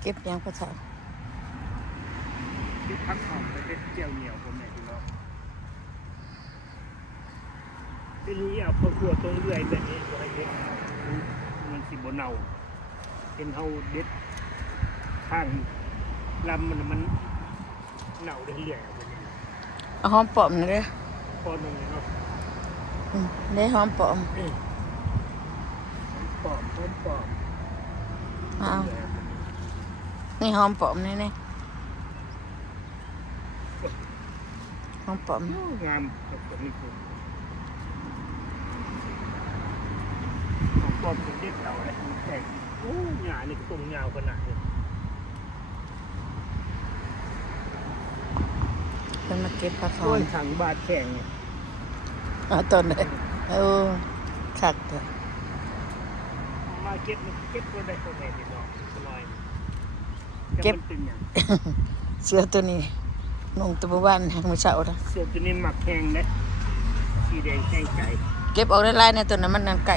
เก็บยังก็เถอะที่พักหอมไปเป็นเจียวเหนียวผมแม่พี่น้องทีนี้เอาข้าวคั่วตรงเรื่อยแบบนี้ไว้เด็ดมันสิบ่เน่าเป็นเฮาเด็ดข้างลำมันเน่าได้เรื่อยเอาไปเนี่ย เอาหอมปอมนะเด้อ พอหนึ่งเนาะ ได้หอมปอมปอมต้นปอม เอานี่หอมปอมนี่นี่หอมปอม งามแบบนี้คือปอมเป็นเด็ดเต่าเลยมันแตกโอ้หญ้านี่ก็ต้นยาวขนาดนี้ เพิ่นมาเก็บผักหอ ต้ ม นถังบาดแข็งเนี่ย เอาต้นเลยคักเถอะ มาเก็บมันเก็บก็ได้ตัวแม่ติดดอกตัวน้อยมันเป็นอย่าง เสื้อตัวนี้นุ่งตัวบ้านแห่งมื้อเช้านะ เสื้อตัวนี้หมักแห้งนะสีแดงแห้งใจ เก็บออกได้หลายในตัวนั้นมันนั่นไก่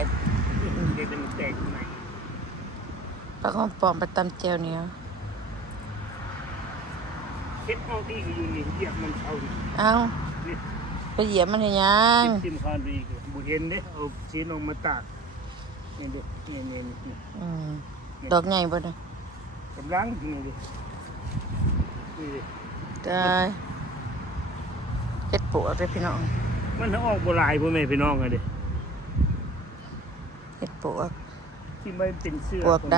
เด็กมันแตกใหม่ ผักหอมปอมไปตำแจ่วเหนียว เก็บเอาที่อยู่นี่เหยียบมันเอาดิ เอา นี่ ไปเหยียบมันให้ยัง ซิมคอนดีคือบุเห็นเด้เอาชีนลงมาตากนี่เด้นี่ ดอกใหญ่บ่นะ กำลังนี่เด้นี่เด้ ได้เฮ็ดปวกเด้อพี่น้อง มันออกโบราณพ่อแม่พี่น้องกันเด้ เฮ็ดปวก ที่ไม่เป็นเสื้อ ปวกด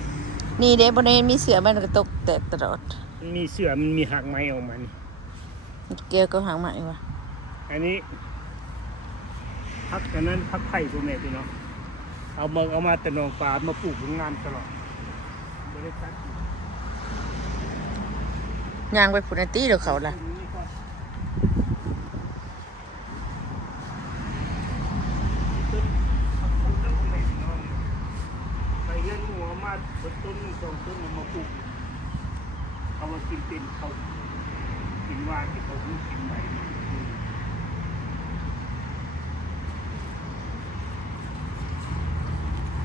ำ นี่เด้บ่ได้มีเสือมันก็ตกแตกตลอด มันมีเสื้อมันมีหักไม้ออกมานี่ เกี่ยวกับหางไหมวะ อันนี้พักกันนั้นพักไผ่พ่อแม่พี่น้องเอามาแต่นองปลามาปลูกงานตลอดไม่ได้ตัด ย่างไปพุ่นตีเดี๋ยวเขาล่ะ ไปเลี้ยงหัวมาต้นสองต้นมาปลูกเอามากินเป็นเขากินว่าที่เขากินไหน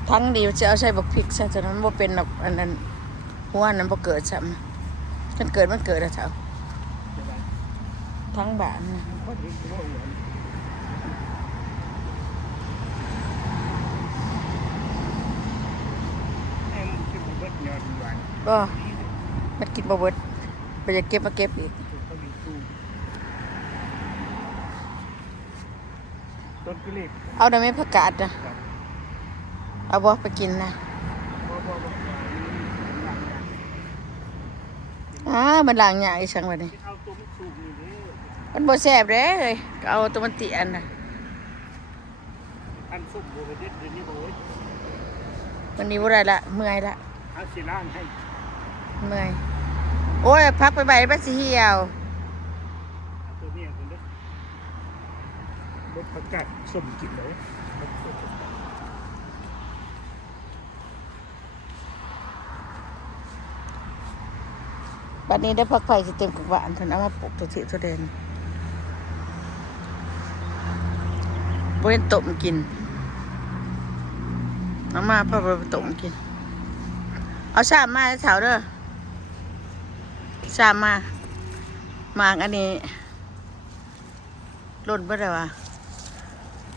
ทั้งดีจะเอาใส่บักพริกใส่ตัวนั้นบ่เป็นดอกอันนั้นหัวนั้นบ่เกิดซ้ำมันเกิดแล้วเถอะทั้งบ้านนะ ก็เห็นว่าหัวแม่มันกินเบิดยอดหวาน บ่มันกินบ่เบิดไปจะเก็บมาเก็บอีก เขามีตู้ต้นกระเล็ก เอาได้ไหมผักกาดนะเอาบ่ไปกินนะมันล้างยากอีสังบัดนี้ เอาตัวมันสูงนี่เด้อ มันบ่แซ่บเด้เอ้ยก็เอาตัวมันเตี้ยน่ะ อันส้มโบเด็ดเดี๋ยวนี้โอ้ย วันนี้บ่ได้ละเมื่อยละ เอาสีล่างให้ เมื่อยโอ้ยพักไปใบไปสิเหี่ยว เอาตัวนี้คนเด้อรถประกาศส้มกินเลย บัดนี้ได้พักไผ่สิเต็มกับหวานเพิ่นเอามาปลูกตัวที่ตัวเด่นบ่เห็นต้มกินเอามาเพื่อไปต้มกินเอาชามมาให้เฒ่าเด้อชามมาหมากอันนี้หล่นบ่ได้ว่า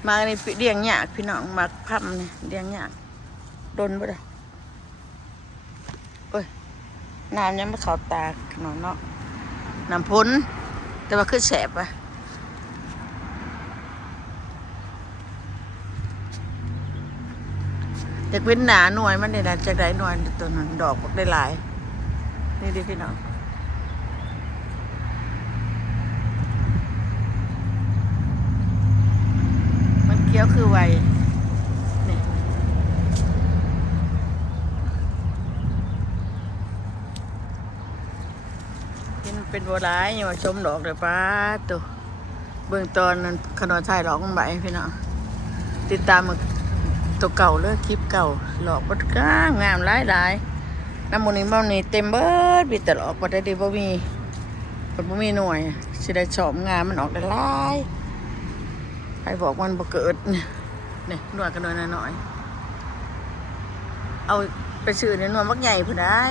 หมากอันนี้เลี้ยงยากพี่น้องหมากพับนี่เลี้ยงยากหล่นบ่ได้โอ้ยน้ำยังไม่เข้าตาขนาดเนาะน้ำพ้นแต่ว่าคือแสบว่ะจากเว้นหนาหน่วยมันได้นะจากได้หน่วยตัวนั้นดอกได้หลายนี่ดิพี่น้องมันเคี้ยวคือไวนี่กินเป็นบัวร้ายอย่ามาชมดอกเลยป้าตัวเบื้องตอนนั้นขนมไทยหลอกมันใบพี่น้องติดตามมาตัวเก่าเลยคลิปเก่าหลอกบดก้างามหลายน้ำมันนี้มันนี่เต็มเบิดมีแต่หลอกบดได้ดีบ่มีบ่มีหน่วยสิได้ชอบงามมันออกได้หลายใครบอกมันบ่เกิดนี่หน่วยกันหน่อยน้อยเอาไปซื้อในหน่วยมักใหญ่พุ่นได้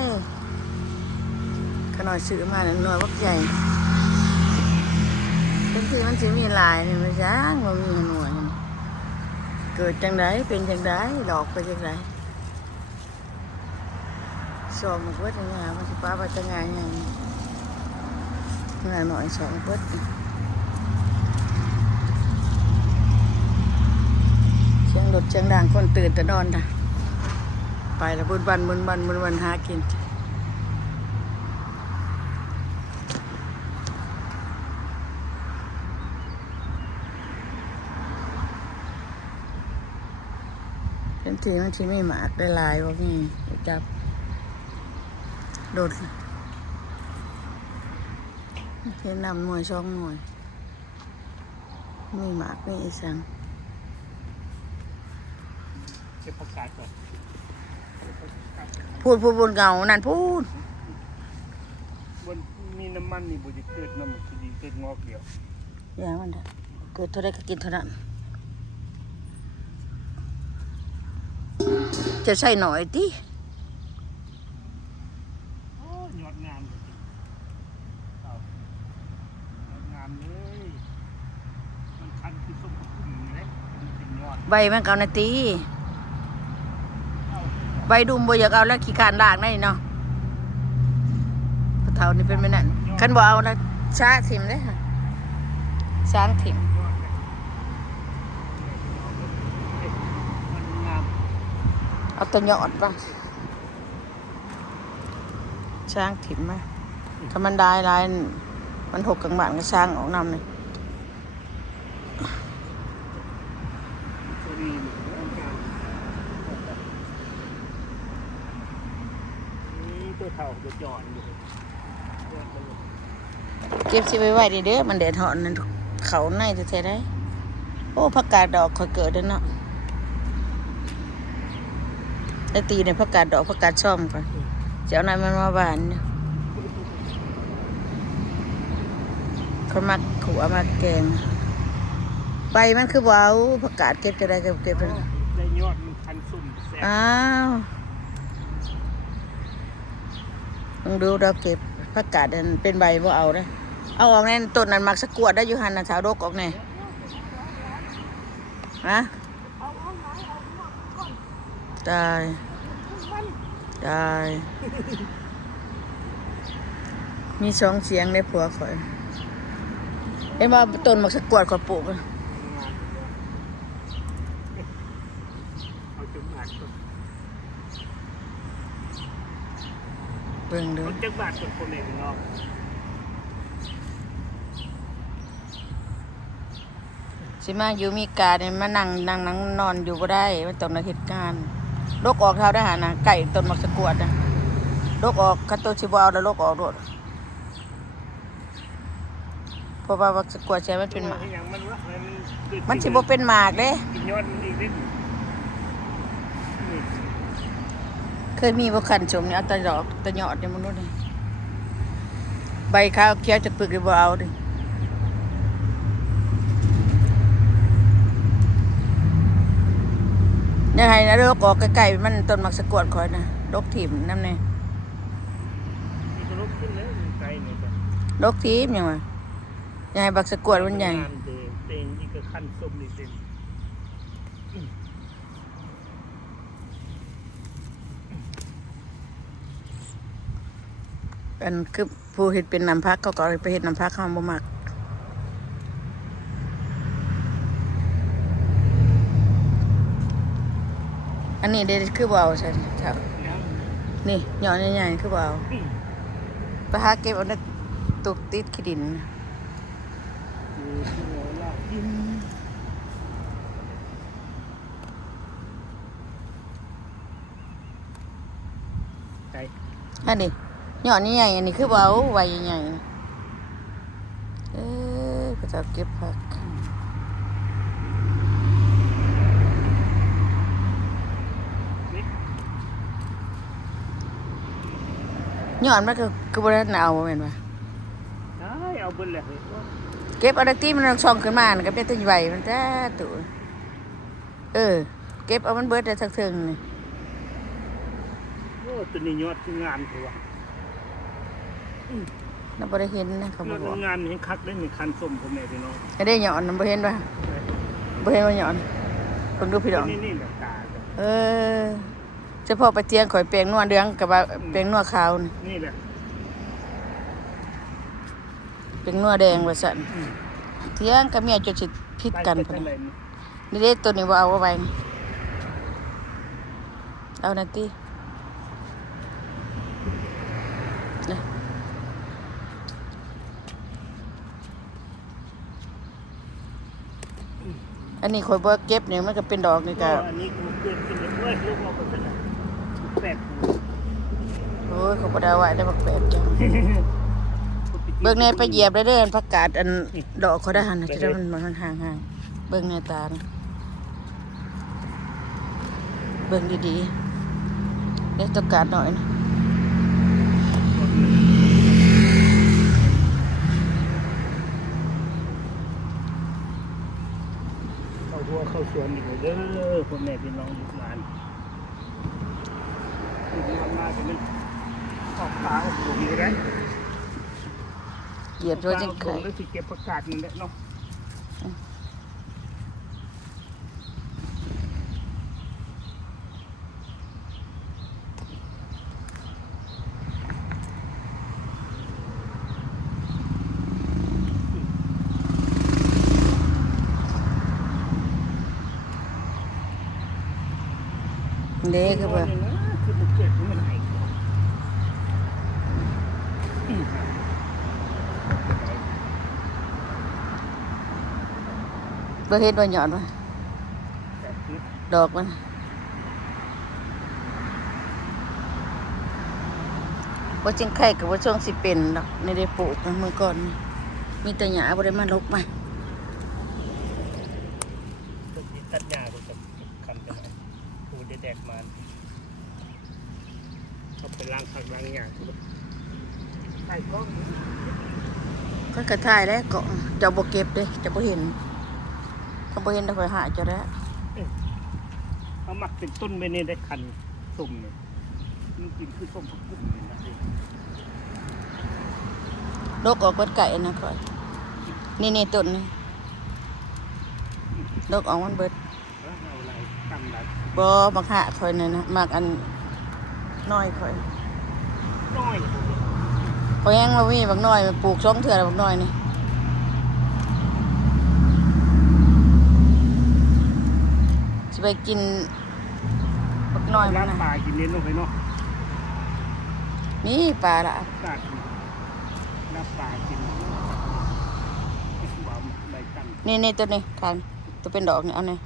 ขน่อยซื้อมาหน่อยวักใหญ่บางทีมันสิมีลายนี่มันย่างมันมีหน่วยนี่เกิดจังไดเป็นจังไดหลอกไปจังไดสอบมันว่าจังไงมันสิป้าว่าจังไงไงงานหน่อยสองเพิ่นเสียงรถเสียงดังคนตื่นแต่นอนน่ะไปแล้วบุญวันหากินเป็นทีมันที่ไม่หมากได้ลายว่ามีจับโดดเห็นนำหน่วยช่องหน่วยมีหมากมีอีสัง เก็บผักกาดก่อน พูดบนเก่านั่นพูด บนมีน้ำมันนี่บ่จะเกิดน้ำมันคือดีเกิดงอกเดียว อย่างมันเถอะเกิดเท่าไรก็กินเท่านั้นจะใส่หน่อยดิ โอ้ยอดงามเลยเอายอดงามเลยมันคันคือส้มขุ่นเลยมันเป็นยอด ใบมันเก่านาตี เอา ใบดุมบ่อยากเอาแล้วขี้คานลากได้เนาะพระเท่านี่เป็นไม่นั่นคันบ่เอาแล้วช้าถิ่มเลยค่ะช้างถิ่ม ยอดเลยมันงาม เอาตัวหยอดบ้างช้างถิ่มมาถ้ามันได้ลายมันหกกลางบ้านก็ช้างออกนำเลย ตัวนี้งามนี่ตัวเท่าตัวจอนอยู่ยอดเลย เก็บสิไว้ไว้เด้อมันแดดหอนนั่นเขาในจะใช้ได้โอ้ผักกาดดอกค่อยเกิดเด้อเนาะไอ้ตีเนี่ยผักกาดดอกผักกาดช่อมก่อนเจ้านายมันมาบานเนี่ยเขามักขัวมักแกงใบมันคือว้าวผักกาดเก็บจะได้เก็บไป ได้ยอดมันคันสุ่มแซ่บ อ้าวลองดูเราเก็บผักกาดมันเป็นใบบ่เอาได้เอาออกในต้นนั้นมักสะกวดได้อยู่หันน่ะสาวโดกออกแน่ฮะตายตายมีสองเสียงในผัวข่อยเอ็มว่าต้นมักสะกวดข่อยปลูกอะ เอาจังบาทก่อน เบิ่งเด้อ เอาจังบาทก่อนคนเองเนาะ สิมาอยู่มีกาเนี่ยมานั่งนอนอยู่บ่ได้มันต้องนักเหตุการณ์โรคออกเท่าได้หานะไก่ต้นมักสะกวดนะโรคออกคันตัวสิบ่เอาแล้วโรคออกโดดเพราะว่ามักสะกวดใช่มันเป็นหมาก อย่างมันวะมัน มันสิบ่เป็นหมากเด้ กินยอดมันอีกนิดนี่ เคยมีบ่คันชมเนี่ยเอาแตะดอกแตะยอดเนี่ยมันนู่นนี่ใบขาวเขียวจะปึกเลยบ่เอาดิยังไงนะโรคออกใกล้ๆมันต้นมักสะกวดคอยนะโรคถิ่มนำแน่ มีกระลุกขึ้นเลยไกลเนี่ยจ้ะ โรคถิ่มยังไงยังไงบักสะกวดมันใหญ่ งามเด้เต็งอีกก็ขั้นส้มนี่เต็ม อันคือผู้เฮ็ดเป็นน้ำพักเขาก็เอาไปเฮ็ดน้ำพักเขาบ่มักอันนี้เด้คือบ่เอาใช่เท่านี่หย่อนใหญ่ๆคือบ่เอาไปหาเก็บเอาในตุกติดขี้ดินน่ะ กินไก่ อันนี้หย่อนใหญ่ๆอันนี้คือบ่เอาใบใหญ่ๆน่ะก็จะเก็บผักหย่อนมันก็คือบ่ได้เอาบ่แม่นบ่ ได้เอาเบิ้ลเลย เก็บเอาได้ตีมันช่องขึ้นมาน่ะก็เป็นตัวใบมันแต่ตัวเก็บเอามันเบิดได้สักเทิงนี่ โอ้ตัวนี้ยอดคืองามถือว่า เราบ่ได้เห็นนะเขาบ่บอก งานเห็นคักได้นี่คันส้มพ่อแม่พี่น้อง ไอ้ได้หย่อนบ่เห็นป่ะบ่เห็นว่าหย่อนเพิ่นดูพี่น้อง นี่แหละตาจ้ะ เออเฉพาะปลาเจียงข่อยแปลงนัวเหลืองกับว่าแปลงนัวขาวนี่ นี่แหละ แปลงนัวแดงว่าซั่นเที่ยงกับเมียจนสิผิดกัน ไป พุ่น จังได๋ น่ะนี่เด้ตัวนี้บ่เอาไว้นี่เอานั่นตินะอันนี้ข่อยบ่เก็บนี่มันก็เป็นดอกนี่ก็ อันนี้กูเกิดขึ้นเว้ยลูกเอาไปซั่นน่ะแปด โอ้ยเขาบ่ได้เอาไว้ได้บักแปดจังเบิ่งแน่ไปเหยียบได้เด้อผักกาดอันดอกเขาได้หั่นน่ะจะได้มันห่างๆเบิ่งแน่ตานะเบิ่งดีๆเดี๋ยวต้องการหน่อยนะ เข้าหัวเข้าสวนอีกเด้อพ่อแม่พี่น้องลูกหลานลูกหลานมาจะมันออกตาออกหูอยู่ได้ เหยียบช่วยจังไข่ แล้วสิเก็บประกาศนั่นแหละเนาะเด้คือว่า คือมันเก็บไม่ได้ บ่เฮ็ดว่าหยอดว่าดอกมันบ่จังไข่ก็บ่ช่วงสิเป็นดอกนี่ได้ปลูกนะมื้อก่อนนี่มีแต่หญ้าบ่ได้มาลกมา ตัดหญ้าก็จะคำกันปูแดดๆมาเขาไปล้างผักล้างหญ้าใส่กล้อง ก็กระถ่ายแล้วก็เจ้าบ่เก็บเด้เจ้าบ่เห็นเขาบ่เห็นดอกข่อยหาเจ้าแล้ว เขามักเป็นต้นไปนี่ได้คันส้มเนี่ยมันกินคือส้มผักบุ้งนี่นะ ดอกออกเบิดไก่นะข่อยนี่ต้นนี่ดอกออกมันเบิด แล้วเอาอะไรตำอะไร บ่มักหาข่อยนั่นนะมักอันน้อยข่อย น้อย ข่อยแฮงว่ามีบักน้อยมันปลูก2เทื่อแล้วบักน้อยนี่สิไปกินบักน้อยมั ล้าน ง นะ ปลากินเน้นลงไปเนาะ มีปลาละ กาดล้างปลากินหวานใบตัน นี่ตัวนี้ทางตัวเป็นดอกนี่เอาเนี่ย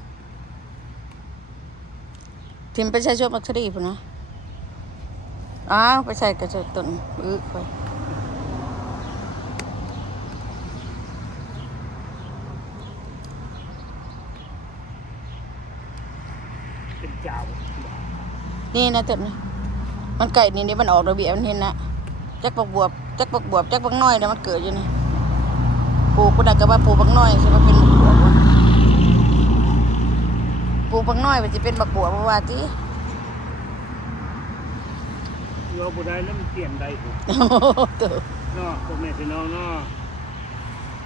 ทิมไปใช้ช่วงมักซรีพุ่นนะอ้าวไปใส่กระจะต้นไป เป็นเจ้า นี่นะต้นนี้มันไก่นี่มันออกระเบียบมันเห็นนะจักบักบวบจักบักน้อยเนี่ยมันเกิดอยู่นี่ปลูกกูดักกระบาปลูกบักน้อยใช่ไหมเป็นบักบวบวะปลูกบักน้อยมันจะเป็นบักบวบว่าที่ เราบุได้แล้วมันเปลี่ยนได้ถูก โอ้โหตัว เนาะพ่อแม่พี่น้องเนาะ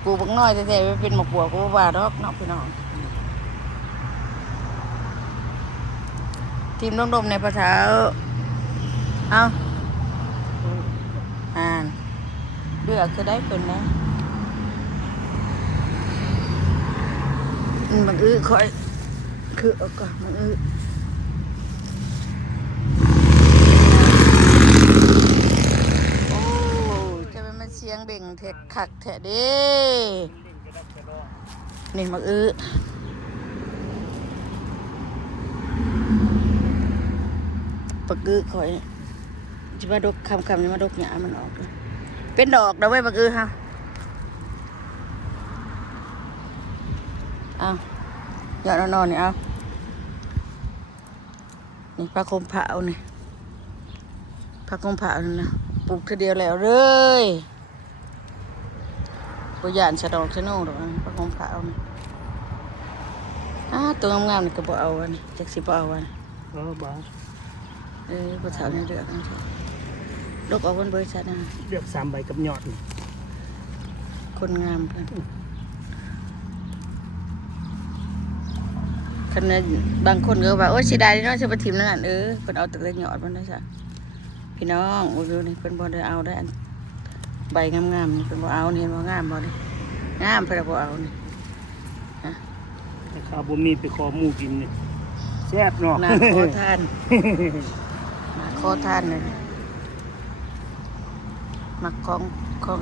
ปลูกบักน้อยแท้ๆมันเป็นบักบวบก็ว่าดอกเนาะพี่น้องทีมดมๆในภาษาเอาอ่านเลือกจะได้เป็นนะมันค่อยคือเอาก่อนมันโอ้จะเป็นมันเสียงเบ่งเทะขักแทะเด้นี่มันปะค่อยจะมาดกคำจะมาดกหยามันออกเลยเป็นดอกนะเว้ยปะฮะเอาหยอดนอนนี่เอานี่ปลาคมเผานี่ปลาคมเผานี่นะปลูกทีเดียวแล้วเลยปุยานสะดอกสะโน่ดอกปลาคมเผานี่ตัวงามๆนี่ก็บ่เอาอันนี้จักสิบ่เอาอัน บ้า บ่เฒ่าในเรื่องนั่นสิ ลกออกบนบริษัทนะ เลือก3ใบกับยอดนี่ คนงามเพิ่นคันนั้นบางคนก็ว่าโอ้ยสิได้เนาะสิบ่ทิ่มนั่นนะเพิ่นเอาแต่ยอดมันได้ซะพี่น้องโอ้ยนี่เพิ่นบ่ได้เอาได้อันใบงามๆนี่เพิ่นบ่เอานี่เห็นบ่งามบ่นี่งามเพิ่นบ่เอานี่ แต่ข้าวบ่มีไปขอหมูกินนี่แซ่บเนาะ นาขอทานนาขอทานเลยมักของ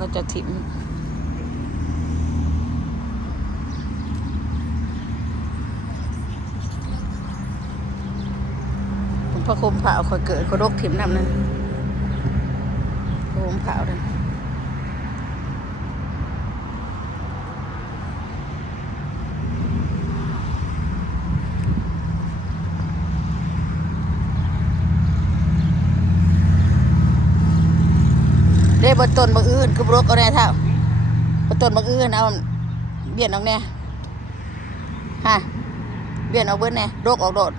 ก็จะถิ่มผมพระคมเผาคอยเกิดเขารกถิ่มน้ำนั่นพระคมเผาเลยเด้บนต้นบางอื่นคือบรกเอาแน่เท่าบนต้นบางอื่นเอาเบี้ยนออกแน่ฮะเบี้ยนออกเบิ้ลแน่รกออกโดด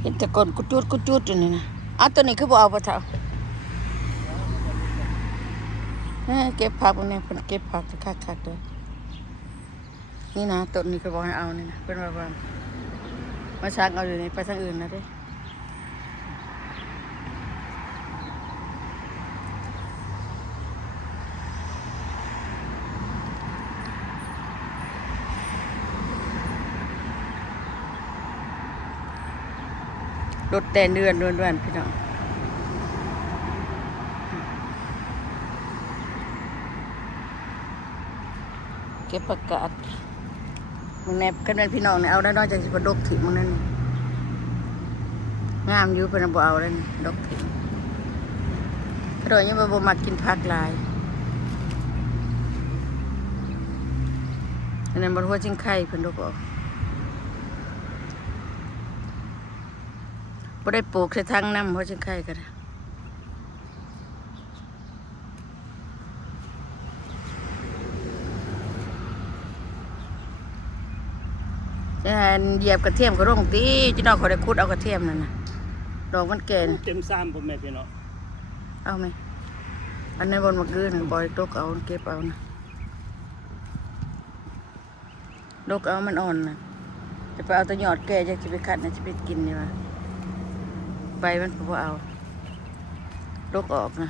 เห็นแต่ก้นกุจุดอยู่นี่นะเอาตัวนี้คือบ่เอาปะเท่าเก็บผักพวกนี้เพิ่นเก็บผักคักๆเลยนี่นะต้นนี้ก็บอกให้เอานี่นะเพิ่นว่ามาช้างเอาอยู่นี่ไปทางอื่นนะเด้รถแต่เดือนพี่น้องเก็บประกาศมึงแนบกันเป็นพี่น้องเนี่ยเอาได้นอกจากสิบดกถิ่มึงนั่นนี่งามอยู่เป็นบ่เอาแล้วนี่ดกถิ่กระโดดยังบ่มักกินผักหลายอันนั้นบ่หัวจิงไข่เพิ่นดกออกบ่ได้ปลูกใส่ทางน้ำหัวจิงไข่ก็ได้เหยียบกระเทียมก็ร่งตีจีน้องเขาได้คุดเอากระเทียมนั่นนะดอกมันแก่ เต็มซ้ำพ่อแม่พี่น้อง เอาไหมอันนั้นบนมะกือหนึ่งบอยตกเอาเก็บเอานะดกเอามันอ่อนนะจะไปเอาตะหยอดแก่จะไปขัดนะจะไปกินนี่วะใบมันก็บ่เอาดกออกนะ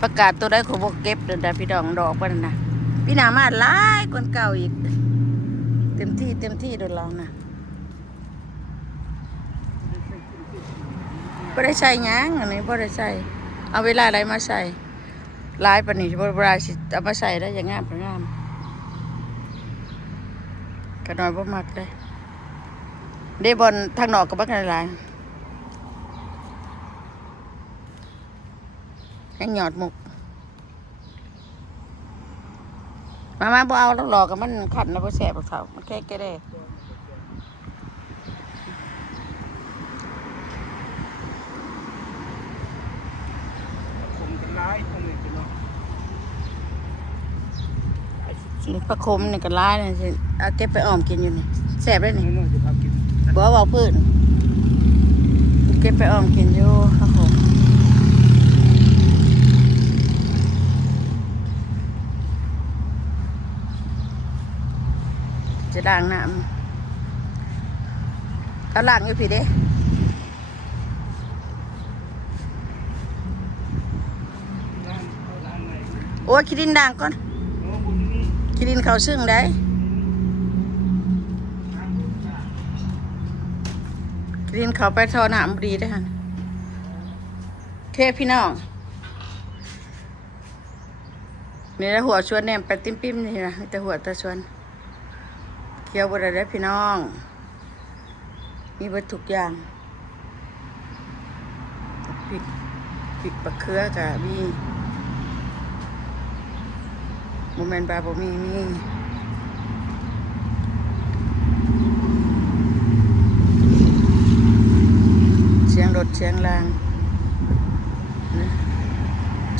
ประกาศตัวได้ของพวกเก็บเดินได้พี่ดองดอกมันนะพี่นามาหลายกว่าเก่าอีกเต็มที่โดนลองนะบ่ได้ใส่หยังอันนี้บ่ได้ใส่เอาเวลาอะไรมาใส่หลายปานนี้บ่ได้สิเอามาใส่ได้อย่างงามปานงามก็น้อยบ่มักได้เดบอนทางนอกก็บักหลายให้หยอดหมกมาบ่เอาแล้วหลอกกับมันขัดนะบ่แซ่บเฒ่ามันแค่แก่ได้ผมกันร้ายพ่อแม่พี่น้อง นี่ปลาคมนี่ก็ร้ายเลยสิเอาเก็บไปอ้อมกินอยู่นี่แซ่บเลยนี่ น้องจะพากิน บ่ว่าพื้นเก็บไปอ้อมกินอยู่ครับผมจะล้างน้ำเอาล้างอยู่พี่เด้โอ้ยขี้ดินด่างก่อนขี้ดินเขาซึ่งได้ขี้ดินเขาไปทอน้ำดีได้อค่ะเคพี่น้องนี่นะหัวชวนแนมไปติ้มปิ้มนี่นะแต่หัวตาชวนเคี้ยวบ่ได้เด้อพี่น้องมีเบิดทุกอย่างพริกปลาเขือกะมีโมเมนต์บาบ่มี รถเสียงรางนะ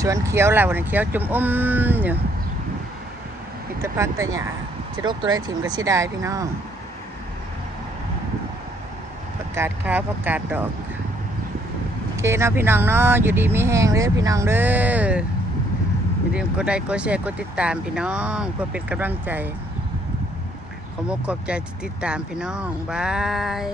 ชวนเขียวแล้ววันนี้เขียวจุ่มอยู่มิตรพักตะหยาจะรกตัวได้ถิ่มก็สิได้พี่น้องประกาศค้าวประกาศดอกโอเคเนาะพี่น้องเนาะอยู่ดีมีแห้งเด้อพี่น้องเด้ออย่าลืมกดไลค์กดแชร์กดติดตามพี่น้องเพื่อเป็นกำลังใจขอมกขอบใจที่ติดตามพี่น้องบาย